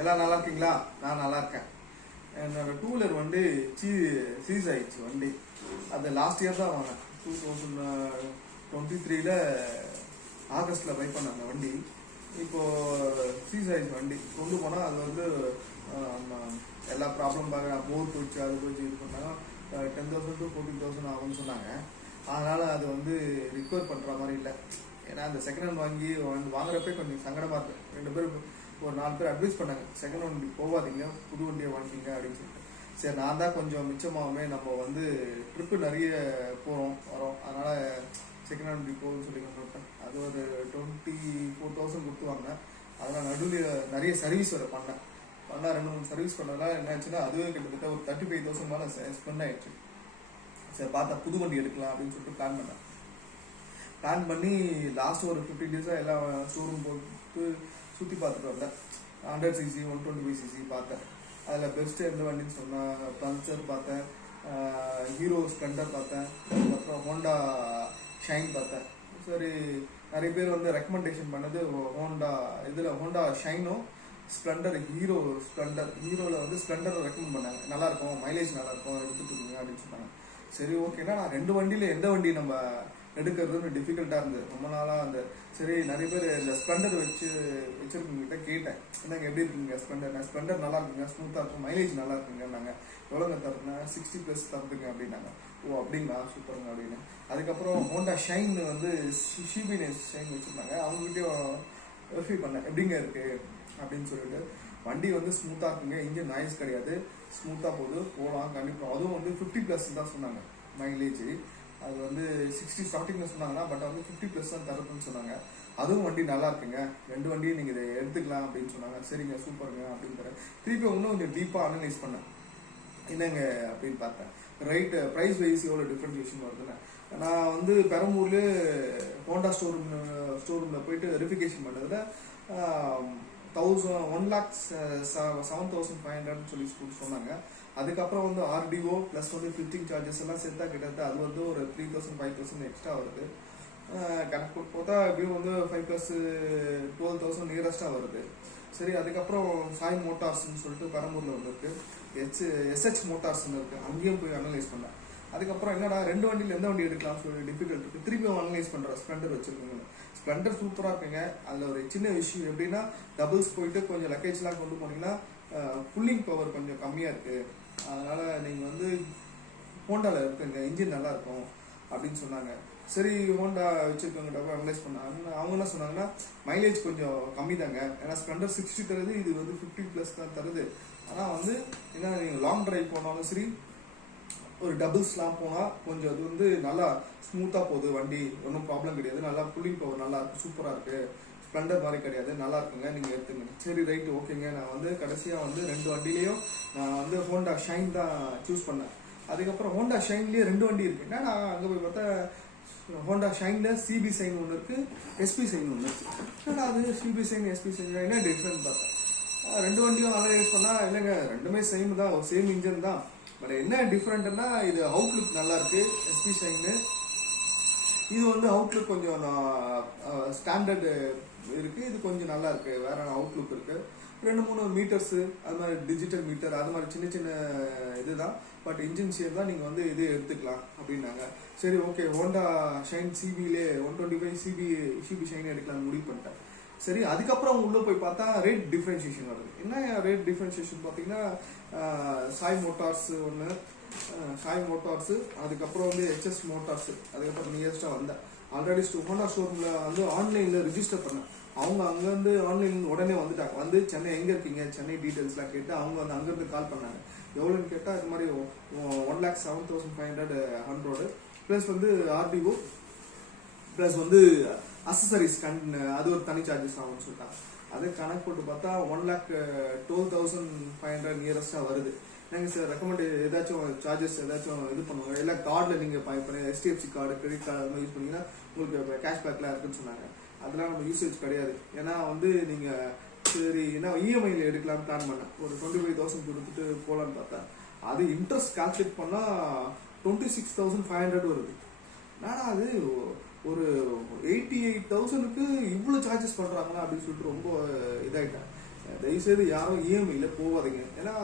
எல்லாம் நல்லா இருக்கீங்களா? நான் நல்லா இருக்கேன். என்னோட டூ வீலர் வண்டி சீ சீஸ் ஆயிடுச்சு வண்டி. அது லாஸ்ட் இயர் தான் வாங்கினேன். டூ தௌசண்ட் டுவெண்ட்டி த்ரீல ஆகஸ்டில் பை பண்ண அந்த வண்டி. இப்போ சீஸ் ஆயிடுச்சு வண்டி. கொண்டு போனால் அது வந்து எல்லா ப்ராப்ளம் பார்க்க போர் போச்சு அது போச்சு இது பண்ணாங்க ten thousand to fourteen thousand ஆகும்னு சொன்னாங்க. அதனால் அது வந்து ரிக்கவர் பண்ணுற மாதிரி இல்லை. ஏன்னா அந்த செகண்ட் ஹேண்ட் வாங்கி வாங்குறப்பே கொஞ்சம் சங்கடமாக இருக்கு. ரெண்டு பேரும் ஒரு நாலு பேர் அட்வைஸ் பண்ணாங்க. செகண்ட் வண்டி போகாதீங்க புது வண்டியை வாங்கிக்கிங்க அப்படின்னு சொல்லிட்டு. சரி நான் தான் கொஞ்சம் மிச்சமாகவே நம்ம வந்து ட்ரிப்பு நிறைய போகிறோம் வரோம். அதனால் செகண்ட் ஹேண்ட் வண்டி போகும்னு சொல்லி கொண்டு அது ஒரு டுவெண்ட்டி ஃபோர் தௌசண்ட் கொடுத்துவாங்க அதெல்லாம் நடுவில் நிறைய சர்வீஸ் வர பண்ணேன். பண்ணால் ரெண்டு மூணு சர்வீஸ் பண்ணதால என்ன ஆச்சுன்னா அதுவே கிட்டத்தட்ட ஒரு தேர்ட்டி ஃபைவ் தௌசண்ட் மேலே ஸ்பெண்ட் ஆயிடுச்சு. சரி பார்த்தா புது வண்டி எடுக்கலாம் அப்படின்னு சொல்லிட்டு பிளான் பண்ணேன். பிளான் பண்ணி லாஸ்ட் ஒரு ஃபிஃப்டீன் டேஸாக எல்லாம் ஷோரூம் போட்டு சுற்றி பார்த்துட்டு வந்தேன் hundred CC one twenty five CC பார்த்தேன். அதில் பெஸ்ட்டு எந்த வண்டின்னு சொன்னால் பல்சர் பார்த்தேன். ஹீரோ ஸ்ப்ளெண்டர் பார்த்தேன். அதுக்கப்புறம் ஹோண்டா ஷைன் பார்த்தேன். சரி நிறைய பேர் வந்து ரெக்கமெண்டேஷன் பண்ணது ஹோண்டா இதில் ஹோண்டா ஷைனும் ஸ்ப்ளெண்டர் ஹீரோ ஸ்ப்ளெண்டர் ஹீரோவில் வந்து ஸ்ப்ளெண்டர் ரெக்கமெண்ட் பண்ணாங்க. நல்லாயிருக்கும் மைலேஜ் நல்லாயிருக்கும் எடுத்துட்டு இருக்கீங்க அப்படின்னு சொன்னாங்க. சரி ஓகேனா நான் ரெண்டு வண்டியில் எந்த வண்டி நம்ம எடுக்கிறதுன்னு டிஃபிகல்ட்டாக இருந்தது. ரொம்ப நாளாக அந்த சரி நிறைய பேர் இந்த ஸ்ப்ளெண்டர் வச்சு வச்சுருக்கவங்ககிட்ட கேட்டேன். என்னங்க எப்படி இருக்குங்க ஸ்ப்ளெண்டர் நான் ஸ்ப்ளெண்டர் நல்லா இருக்குங்க ஸ்மூத்தாக இருக்கும் மைலேஜ் நல்லா இருக்குங்க நாங்கள் எவ்வளோங்க தருதுன்னா சிக்ஸ்டி ப்ளஸ் தருதுங்க அப்படின்னாங்க. ஓ அப்படிங்களா? சூப்பருங்க அப்படின்னு. அதுக்கப்புறம் ஹோண்டா ஷைன் வந்து ஷிபினே ஷைன் வச்சுருந்தாங்க. அவங்ககிட்டயும் வெரிஃபை பண்ணேன். எப்படிங்க இருக்குது அப்படின்னு சொல்லிட்டு. வண்டி வந்து ஸ்மூத்தாக இருக்குங்க. இன்ஜின் நாய்ஸ் கிடையாது. ஸ்மூத்தாக போகுது. போகலாம் கண்டிப்பாக அதுவும் வந்து ஃபிஃப்டி ப்ளஸ் தான் சொன்னாங்க. மைலேஜ் அது வந்து சிக்ஸ்டி ஸ்டார்டிங்கில் சொன்னாங்கன்னா பட் வந்து ஃபிஃப்டி ப்ளஸ் தான் தரப்புன்னு சொன்னாங்க. அதுவும் வண்டி நல்லா இருக்குங்க. ரெண்டு வண்டியும் நீங்கள் இதை எடுத்துக்கலாம் அப்படின்னு சொன்னாங்க. சரிங்க சூப்பருங்க அப்படின்னு திருப்பி இன்னும் கொஞ்சம் டீப்பாக அனலைஸ் பண்ணேன். என்னங்க அப்படின்னு பார்த்தேன். ரைட்டு ப்ரைஸ் வைஸ் எவ்வளோ டிஃப்ரென்ஷியேஷன் வருதுன்னு. நான் வந்து பெரம்பூரில் ஹோண்டா ஸ்டோரூம் ஸ்டோரூமில் போயிட்டு வெரிஃபிகேஷன் பண்ணதில் thousand one lakhs seven thousand five ஹண்ட்ரட்னு சொல்லி சொன்னாங்க. அதுக்கப்புறம் வந்து ஆர்டிஓ ப்ளஸ் வந்து ஃபிட்டிங் சார்ஜஸ் எல்லாம் சேர்த்தா கிட்டத்தட்ட அது வந்து ஒரு three thousand five thousand extra வருது. கணக்கு போட்டு பார்த்தா எப்படியும் வந்து ஃபைவ் ப்ளஸ் டுவெல் தௌசண்ட் நியரஸ்டாக வருது. சரி அதுக்கப்புறம் சாய் மோட்டார்ஸ்னு சொல்லிட்டு பெரம்பூரில் ஒன்று ஹெச் எச் எஸ்ஹெச் மோட்டார்ஸ்னு இருக்குது அங்கேயும் போய் அனலைஸ் பண்ணேன். அதுக்கப்புறம் என்னடா ரெண்டு வண்டியில் எந்த வண்டி எடுக்கலாம் சொல்லி டிஃபிகல்ட் இருக்குது திருப்பி அனலைஸ் பண்ணுறேன் ஸ்ப்ளெண்டர் வச்சிருக்கீங்க. ஸ்ப்ளெண்டர் சூப்பராக இருக்குங்க. அதில் ஒரு சின்ன விஷயம் எப்படின்னா டபுள்ஸ் போயிட்டு கொஞ்சம் லக்கேஜ்லாம் கொண்டு போனீங்கன்னா புல்லிங் பவர் கொஞ்சம் கம்மியாக இருக்குது அதனால் நீங்கள் வந்து ஹோண்டாவில் இருக்குங்க. இன்ஜின் நல்லாயிருக்கும் அப்படின்னு சொன்னாங்க. சரி ஹோண்டா வச்சிருக்கவங்கிட்ட போய் அனலைஸ் பண்ணாங்க அவங்க என்ன சொன்னாங்கன்னா மைலேஜ் கொஞ்சம் கம்மி தாங்க ஏன்னா ஸ்ப்ளெண்டர் சிக்ஸ்டி தருது இது வந்து ஃபிஃப்டி ப்ளஸ் தான் தருது ஆனால் வந்து என்ன நீங்கள் லாங் டிரைவ் போனாலும் சரி ஒரு டபுள்ஸ்லாம் போனால் கொஞ்சம் அது வந்து நல்லா ஸ்மூத்தாக போகுது. வண்டி ஒன்றும் ப்ராப்ளம் கிடையாது. நல்லா புல்லிங் பவர் நல்லா இருக்குது சூப்பராக இருக்குது ஸ்ப்ளெண்டர் மாதிரி கிடையாது. நல்லா இருக்குங்க. நீங்கள் எடுத்துங்க சரி ரைட்டு ஓகேங்க நான் வந்து கடைசியாக வந்து ரெண்டு வண்டிலையும் நான் வந்து ஹோண்டா ஷைன் தான் சூஸ் பண்ணேன். அதுக்கப்புறம் ஹோண்டா ஷைன்லேயே ரெண்டு வண்டி இருக்குன்னா நான் அங்கே போய் பார்த்தா ஹோண்டா ஷைனில் சிபி சைன் ஒன்று இருக்குது எஸ்பி சைன் ஒன்று இருக்குது ஏன்னா அது சிபி சைன் எஸ்பி சைன் என்ன டிஃப்ரெண்ட் பார்த்தேன் ரெண்டு வண்டியும் நல்லா யூஸ் பண்ணால் இல்லைங்க ரெண்டுமே சேம் தான். சேம் இன்ஜின் தான். பட் என்ன டிஃப்ரெண்ட்னா இது அவுட்லுக் நல்லா இருக்குது எஸ்பி ஷைனு இது வந்து அவுட்லுக் கொஞ்சம் ஸ்டாண்டர்டு இருக்குது இது கொஞ்சம் நல்லா இருக்குது வேற அவுட்லுக் இருக்குது ரெண்டு மூணு மீட்டர்ஸு அது மாதிரி டிஜிட்டல் மீட்டர் அது மாதிரி சின்ன சின்ன இது தான் பட் இன்ஜின் ஷேர் தான் நீங்கள் வந்து இது எடுத்துக்கலாம் அப்படின்னாங்க. சரி okay Honda Shine சிபிலே one twenty five CB CB Shine எடுக்கலாம்னு முடிவு பண்ணிட்டேன். சரி அதுக்கப்புறம் உள்ளே போய் பார்த்தா ரேட் டிஃப்ரென்ஷியேஷன் வருது. என்ன ரேட் டிஃப்ரென்ஷியேஷன் பார்த்தீங்கன்னா சாய் மோட்டார்ஸ் ஒன்று சாய் மோட்டார்ஸ் அதுக்கப்புறம் வந்து ஹெச்எஸ் மோட்டார்ஸ் அதுக்கப்புறம் நியரஸ்டாக வந்தேன் ஆல்ரெடி ஹோண்டா ஷோரூமில் வந்து ஆன்லைனில் ரிஜிஸ்டர் பண்ணேன். அவங்க அங்கேருந்து ஆன்லைன் உடனே வந்துட்டாங்க. வந்து சென்னை எங்கே இருக்கீங்க? சென்னை டீட்டெயில்ஸ்லாம் கேட்டு அவங்க வந்து அங்கேருந்து கால் பண்ணாங்க. எவ்வளோன்னு கேட்டால் இது மாதிரி one lakh seven thousand five hundred ஹண்ட்ரோடு plus வந்து ஆர்டிஓ ப்ளஸ் வந்து அசசரிஸ் கண் அது ஒரு தனி சார்ஜஸ் ஆகும்னு சொல்லிட்டாங்க. அது கணக்கு போட்டு பார்த்தா one lakh twelve thousand five hundred நியரஸ்டாக வருது. நாங்கள் சார் ரெக்கமெண்ட் ஏதாச்சும் சார்ஜஸ் ஏதாச்சும் இது பண்ணுவாங்க? இல்லை கார்டில் நீங்கள் இப்போ ஹெச்டிஎஃப்சி கார்டு கிரெடிட் கார்டு அது மாதிரி யூஸ் பண்ணிங்கன்னா உங்களுக்கு கேஷ்பேக்லாம் இருக்குன்னு சொன்னாங்க. அதெல்லாம் நம்ம யூசேஜ் கிடையாது. ஏன்னா வந்து நீங்கள் சரி என்ன இஎம்ஐயில் எடுக்கலாம்னு பிளான் பண்ணேன். ஒரு டுவெண்ட்டி ஃபைவ் தௌசண்ட் கொடுத்துட்டு போகலான்னு பார்த்தேன். அது இன்ட்ரெஸ்ட் கால்குலேட் பண்ணால் twenty six thousand five hundred வருது. நான் அது ஒரு எயிட்டி எயிட் தௌசண்ட்க்கு இவ்வளோ சார்ஜஸ் பண்ணுறாங்களா அப்படின்னு சொல்லிட்டு ரொம்ப இதாகிட்டேன் தயவுசெய்து யாரும் இஎம்ஐயில் போகாதீங்க. ஏன்னா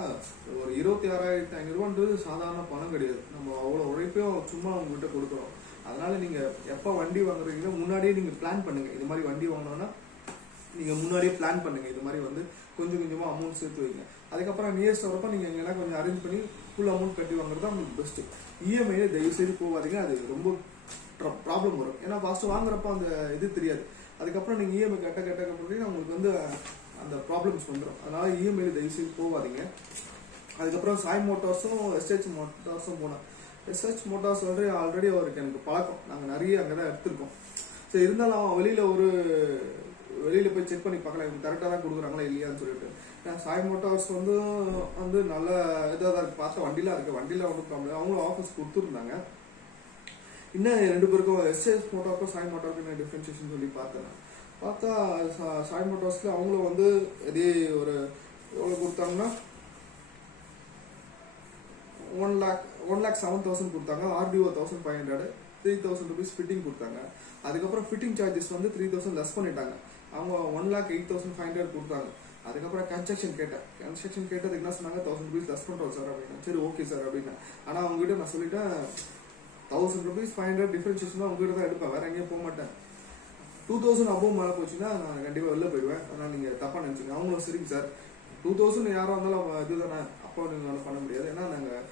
ஒரு இருபத்தி ஆறாயிரத்தி ஐநூறுரூவான்றது சாதாரண பணம் கிடையாது. நம்ம அவ்வளோ உழைப்பையும் சும்மா உங்கள்கிட்ட கொடுக்குறோம். அதனால நீங்கள் எப்போ வண்டி வாங்குறீங்களோ முன்னாடியே நீங்கள் பிளான் பண்ணுங்கள் இது மாதிரி வண்டி வாங்கினோன்னா நீங்கள் முன்னாடியே பிளான் பண்ணுங்கள் இது மாதிரி வந்து கொஞ்சம் கொஞ்சமாக அமௌண்ட் சேர்த்து வைங்க. அதுக்கப்புறம் நியர்ஸ்ட் வரப்போ நீங்கள் எங்கன்னா கொஞ்சம் அரேஞ்ச் பண்ணி ஃபுல் அமௌண்ட் கட்டி வாங்குறது தான் உங்களுக்கு பெஸ்ட்டு இஎம்ஐயில் தயவு செய்து போகாதீங்க. அது ரொம்ப ப்ராப்ளம் வரும். ஏன்னா ஃபர்ஸ்ட் வாங்குறப்ப அந்த இது தெரியாது. அதுக்கப்புறம் நீங்கள் இஎம்ஐ கட்ட கட்ட கட்டுறீங்கன்னா உங்களுக்கு வந்து அந்த ப்ராப்ளம்ஸ் வந்துடும் அதனால இஎம்ஐ தயவு செய்து போகாதீங்க. அதுக்கப்புறம் சாய் மோட்டார்ஸும் எஸ்ஹெச் மோட்டார்ஸும் போனேன் எஸ்ஹெச் மோட்டார்ஸ் வந்து ஆல்ரெடி அவருக்கு எனக்கு பழக்கம். நாங்கள் நிறைய அங்கே தான் எடுத்திருக்கோம். சரி இருந்தாலும் அவன் வெளியில் ஒரு வெளியில் போய் செக் பண்ணி பார்க்கலாம். இவங்க கரெக்டாக தான் கொடுக்குறாங்களா இல்லையான்னு சொல்லிட்டு. ஏன்னா சாய் மோட்டார்ஸ் வந்து வந்து நல்ல இதாக தான் இருக்குது பார்த்தா வண்டிலாம் இருக்குது வண்டியில் ஒன்றும் ப்ராப்ளம் அவங்களும் ஆஃபீஸ் கொடுத்துருந்தாங்க. இன்னும் ரெண்டு பேருக்கும் எஸ்எஸ் மோட்டாருக்கும் சாய் மோட்டாருக்கும் என்ன டிஃப்ரென்ஷியேஷன் சொல்லி பார்த்தேன் பார்த்தா சா- சாய் மோட்டார்ஸில் அவங்களும் வந்து இதே ஒரு எவ்வளோ கொடுத்தாங்கன்னா one lakh one lakh seven thousand கொடுத்தாங்க. RTO thousand five hundred three thousand rupees fitting கொடுத்தாங்க. அதுக்கப்புறம் ஃபிட்டிங் சார்ஜஸ் வந்து த்ரீ தௌசண்ட் லெஸ் பண்ணிட்டாங்க. அவங்க one lakh eight thousand five hundred கொடுத்தாங்க. அதுக்கப்புறம் கன்ஸ்ட்ரக்ஷன் கேட்டேன். கன்ஸ்ட்ரக்ஷன் கேட்டதுக்கு என்ன சொன்னாங்க? தௌசண்ட் ருபீஸ் லெஸ் பண்ணுறோம் சார் அப்படின்னா. சரி ஓகே சார் அப்படின்னா. ஆனால் அவங்ககிட்ட நான் சொல்லிட்டேன் thousand rupees five hundred differentiation உங்ககிட்ட தான் எடுப்பேன். வேற எங்கேயும் போக மாட்டேன். டூ தௌசண்ட் அபோவ் மேலே போச்சுன்னா நான் கண்டிப்பாக வெளில போயிடுவேன். ஆனால் நீங்கள் தப்பாக நினச்சிங்க அவங்களும் சரிங்க சார். டூ தௌசண்ட் யாராக இருந்தாலும் அவங்க இதுதானே. அப்போ நீங்கள் பண்ண முடியாது. ஏன்னா நாங்கள்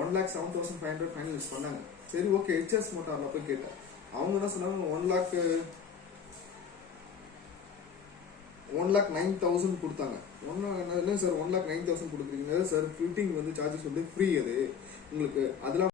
one lakh seven thousand five hundred finalist பண்ணாங்க. சரி ஓகே ஹெச்எஸ் மோட்டாரில் போய் கேட்டேன். அவங்க என்ன சொன்னாங்க? One lakh one lakh nine thousand கொடுத்தாங்க. ஒன் என்ன sir one lakh nine thousand கொடுக்குறீங்க. சார் ஃபிட்டிங் வந்து சார்ஜஸ் வந்து ஃப்ரீ அது. உங்களுக்கு அதெல்லாம்